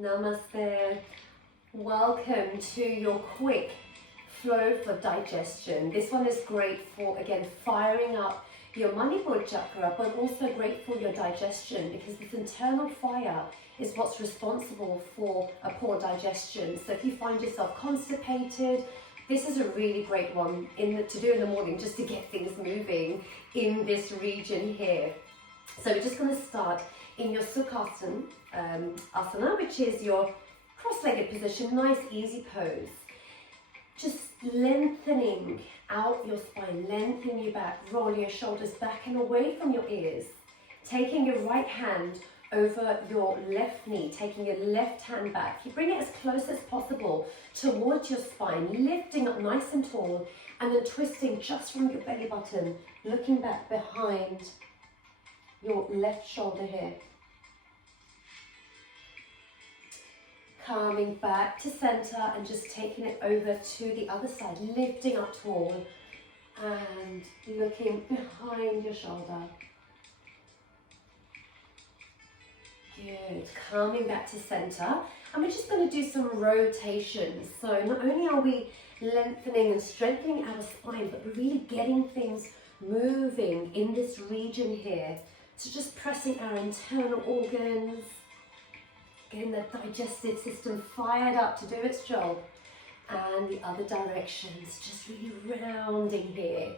Namaste. Welcome to your quick flow for digestion. This one is great for, again, firing up your Manipura chakra, but also great for your digestion because this internal fire is what's responsible for a poor digestion. So if you find yourself constipated, this is a really great one to do in the morning just to get things moving in this region here. So we're just going to start in your Sukhasana, asana, which is your cross-legged position, nice easy pose. Just lengthening out your spine, lengthening your back, roll your shoulders back and away from your ears. Taking your right hand over your left knee, taking your left hand back. You bring it as close as possible towards your spine, lifting up nice and tall, and then twisting just from your belly button, looking back behind your left shoulder here. Coming back to center and just taking it over to the other side, lifting up tall and looking behind your shoulder. Good. Coming back to center, and we're just going to do some rotations. So not only are we lengthening and strengthening our spine, but we're really getting things moving in this region here. So just pressing our internal organs, getting the digestive system fired up to do its job, and the other directions, just really rounding here.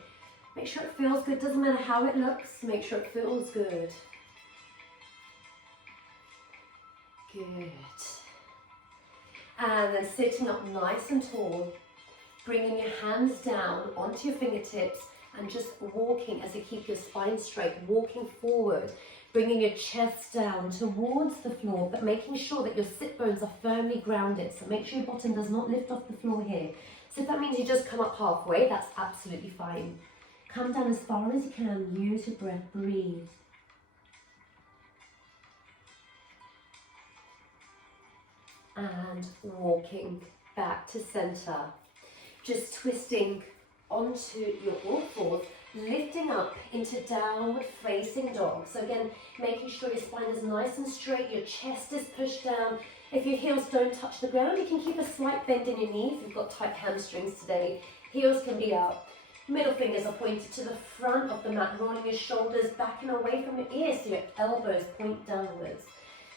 Make sure it feels good, doesn't matter how it looks, make sure it feels good. Good. And then sitting up nice and tall, bringing your hands down onto your fingertips and just walking as you keep your spine straight, walking forward, bringing your chest down towards the floor, but making sure that your sit bones are firmly grounded. So make sure your bottom does not lift off the floor here. So if that means you just come up halfway, that's absolutely fine. Come down as far as you can, use your breath, breathe. And walking back to center. Just twisting onto your all fours, lifting up into downward facing dog. So again, making sure your spine is nice and straight, your chest is pushed down. If your heels don't touch the ground, you can keep a slight bend in your knee if you've got tight hamstrings today. Heels can be up. Middle fingers are pointed to the front of the mat, rolling your shoulders back and away from your ears so your elbows point downwards.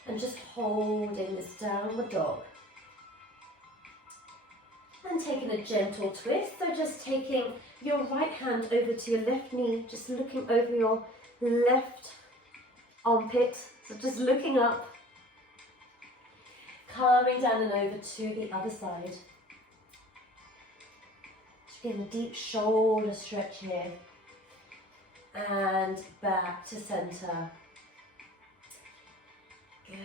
And just holding this downward dog. And taking a gentle twist, so just taking your right hand over to your left knee, just looking over your left armpit, so just looking up, calming down and over to the other side. Just getting a deep shoulder stretch here, and back to center. Good.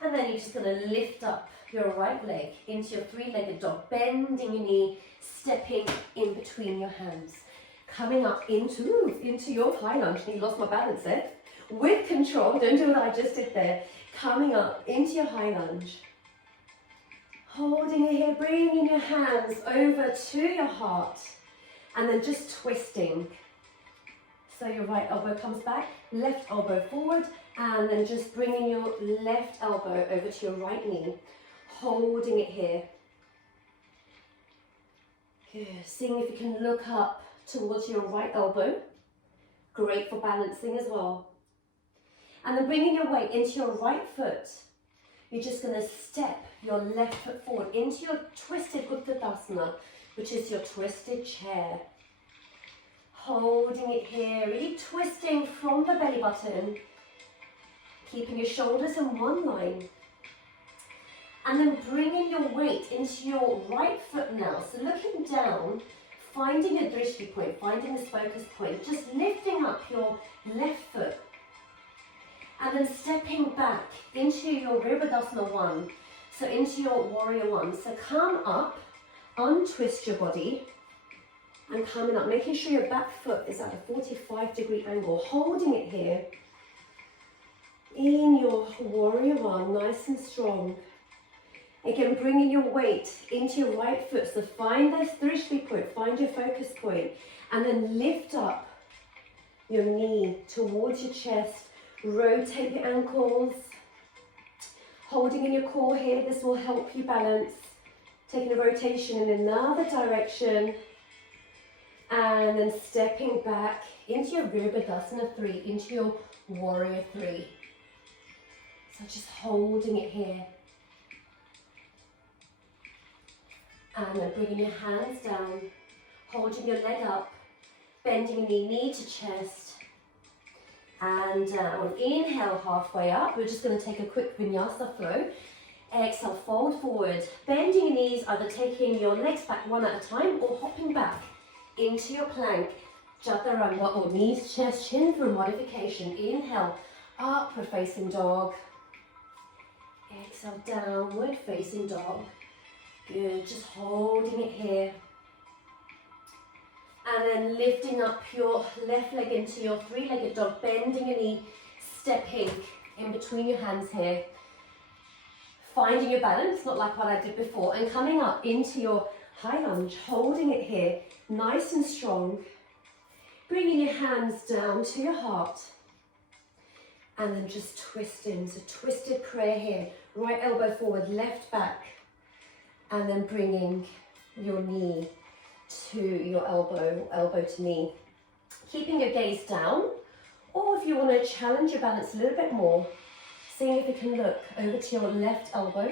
And then you're just going to lift up your right leg into your three-legged dog, bending your knee, stepping in between your hands, coming up into your high lunge. I lost my balance there. With control, don't do what I just did there. Coming up into your high lunge. Holding it here, bringing your hands over to your heart, and then just twisting. So your right elbow comes back, left elbow forward, and then just bringing your left elbow over to your right knee, holding it here. Good. Seeing if you can look up towards your right elbow. Great for balancing as well. And then bringing your weight into your right foot. You're just going to step your left foot forward into your twisted Uttanasana, which is your twisted chair. Holding it here, really twisting from the belly button, keeping your shoulders in one line. And then bringing your weight into your right foot now. So looking down, finding a drishti point, finding this focus point, just lifting up your left foot. And then stepping back into your Virabhadasana 1, so into your Warrior 1. So come up, untwist your body, and coming up, making sure your back foot is at a 45-degree angle, holding it here in your Warrior 1, nice and strong. Again, bringing your weight into your right foot, so find this drishti point, find your focus point, and then lift up your knee towards your chest, rotate your ankles, Holding in your core here, this will help you balance. Taking a rotation in another direction. And then stepping back into your Virabhadasana 3, into your Warrior 3. So just holding it here. And then bringing your hands down, holding your leg up, bending your knee to chest. And down. Inhale, halfway up. We're just going to take a quick vinyasa flow. Exhale, fold forward. Bending your knees, either taking your legs back one at a time or hopping back into your plank. Chaturanga or knees, chest, chin for a modification. Inhale, upward facing dog. Exhale, downward facing dog. Good, just holding it here. And then lifting up your left leg into your three-legged dog, bending your knee, stepping in between your hands here. Finding your balance, not like what I did before, and coming up into your high lunge, holding it here, nice and strong. Bringing your hands down to your heart. And then just twisting, so twisted prayer here. Right elbow forward, left back. And then bringing your knee to your elbow, elbow to knee. Keeping your gaze down, or if you want to challenge your balance a little bit more, seeing if you can look over to your left elbow.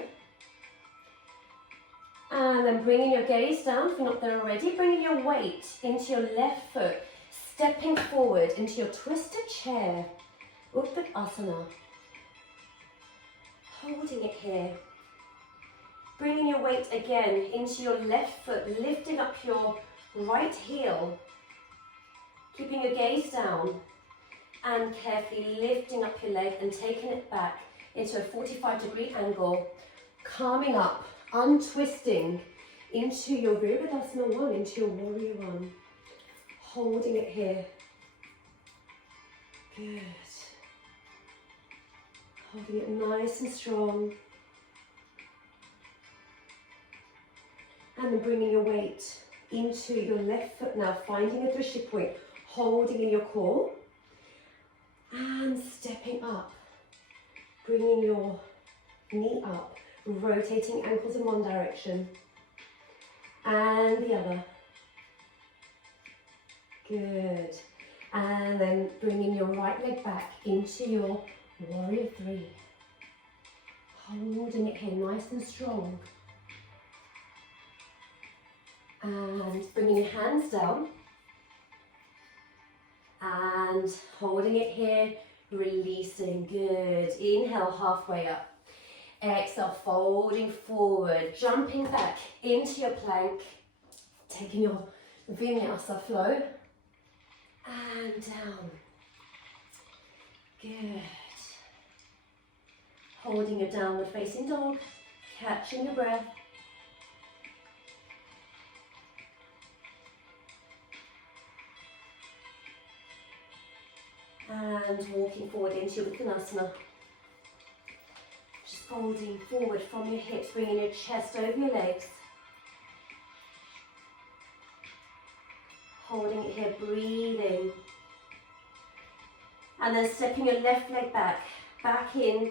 And then bringing your gaze down, if you're not there already, bringing your weight into your left foot, stepping forward into your twisted chair, Uttanasana. Holding it here. Bringing your weight again into your left foot, lifting up your right heel. Keeping your gaze down and carefully lifting up your leg and taking it back into a 45-degree angle. Calming up, untwisting into your Virabhadasana 1, into your Warrior 1. Holding it here. Good. Holding it nice and strong. And then bringing your weight into your left foot now, finding a drishti point, holding in your core. And stepping up, bringing your knee up, rotating ankles in one direction and the other. Good. And then bringing your right leg back into your Warrior 3. Holding it here nice and strong. And bringing your hands down. And holding it here, releasing. Good. Inhale, halfway up. Exhale, folding forward, jumping back into your plank. Taking your vinyasa flow. And down. Good. Holding your downward facing dog. Catching your breath. And walking forward into Uttanasana. Just folding forward from your hips, bringing your chest over your legs. Holding it here, breathing. And then stepping your left leg back in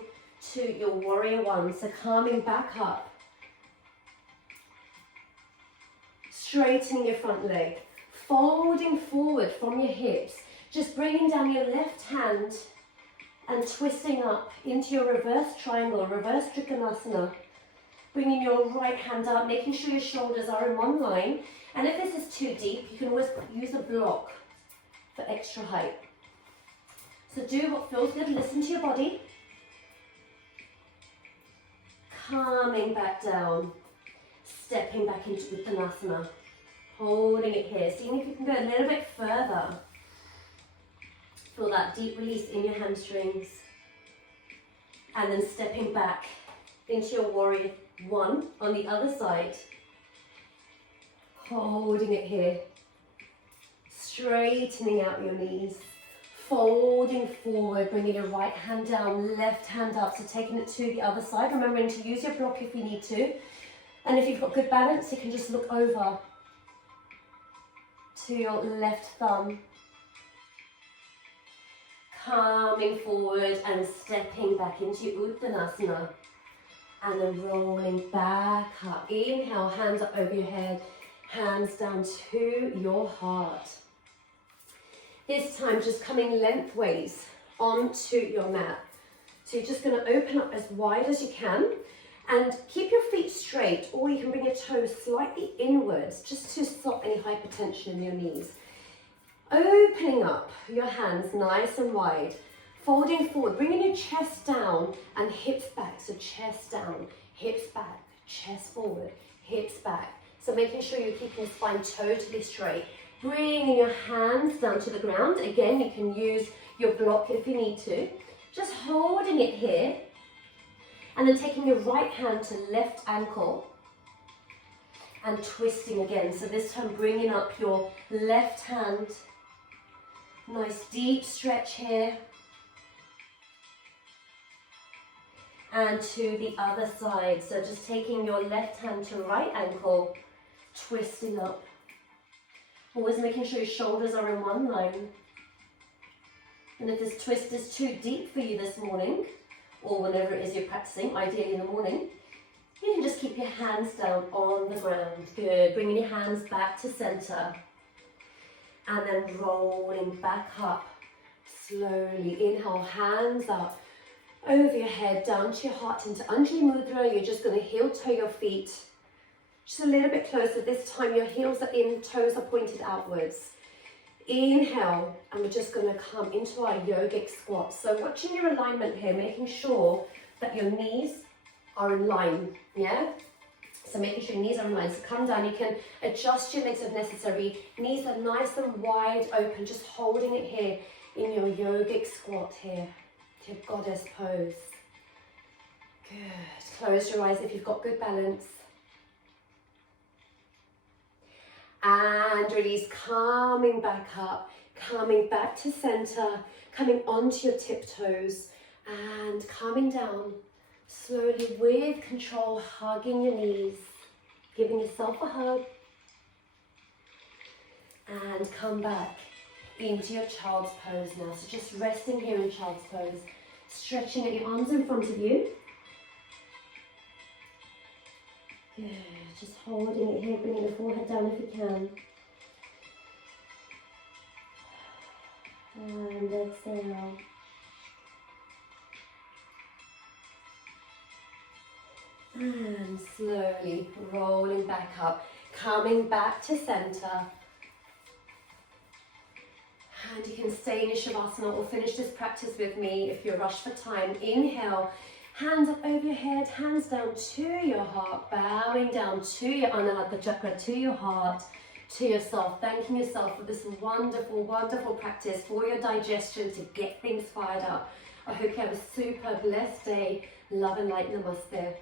to your Warrior 1. So calming back up. Straightening your front leg. Folding forward from your hips. Just bringing down your left hand and twisting up into your reverse triangle, reverse Trikonasana. Bringing your right hand up, making sure your shoulders are in one line. And if this is too deep, you can always use a block for extra height. So do what feels good, listen to your body. Calming back down, stepping back into Uttanasana. Holding it here, seeing if you can go a little bit further. Feel that deep release in your hamstrings. And then stepping back into your Warrior 1 on the other side. Holding it here. Straightening out your knees. Folding forward, bringing your right hand down, left hand up. So taking it to the other side. Remembering to use your block if you need to. And if you've got good balance, you can just look over to your left thumb. Coming forward and stepping back into Uttanasana. and then rolling back up. Inhale, hands up over your head, hands down to your heart. This time, just coming lengthways onto your mat. So you're just going to open up as wide as you can and keep your feet straight, or you can bring your toes slightly inwards just to stop any hypertension in your knees. Opening up your hands nice and wide, folding forward, bringing your chest down and hips back. So chest down, hips back, chest forward, hips back. So making sure you're keeping your spine totally straight. Bringing your hands down to the ground. Again, you can use your block if you need to. Just holding it here. And then taking your right hand to left ankle and twisting again. So this time bringing up your left hand. Nice deep stretch here. And to the other side. So just taking your left hand to right ankle, twisting up. Always making sure your shoulders are in one line. And if this twist is too deep for you this morning, or whenever it is you're practicing, ideally in the morning, you can just keep your hands down on the ground. Good. Bringing your hands back to center. And then rolling back up. Slowly. Inhale, hands up. Over your head, down to your heart, into Anjali Mudra. You're just going to heel toe your feet. Just a little bit closer. This time your heels are in, toes are pointed outwards. Inhale, and we're just going to come into our yogic squat. So watching your alignment here, making sure that your knees are in line, yeah? So making sure your knees are in line. So come down, you can adjust your legs if necessary. Knees are nice and wide open, just holding it here in your yogic squat here. Your goddess pose. Good. Close your eyes if you've got good balance. And release, coming back up, coming back to center, coming onto your tiptoes and coming down slowly with control, hugging your knees, giving yourself a hug, and come back into your child's pose now. So just resting here in child's pose, stretching at your arms in front of you. Good, just holding it here, bringing the forehead down if you can. And exhale. And slowly rolling back up, coming back to center. And you can stay in your Shavasana or finish this practice with me if you're rushed for time. Inhale, hands up over your head, hands down to your heart, bowing down to your Anahata Chakra, to your heart, to yourself, thanking yourself for this wonderful, wonderful practice for your digestion to get things fired up. I hope you have a super blessed day. Love and light. Namaste.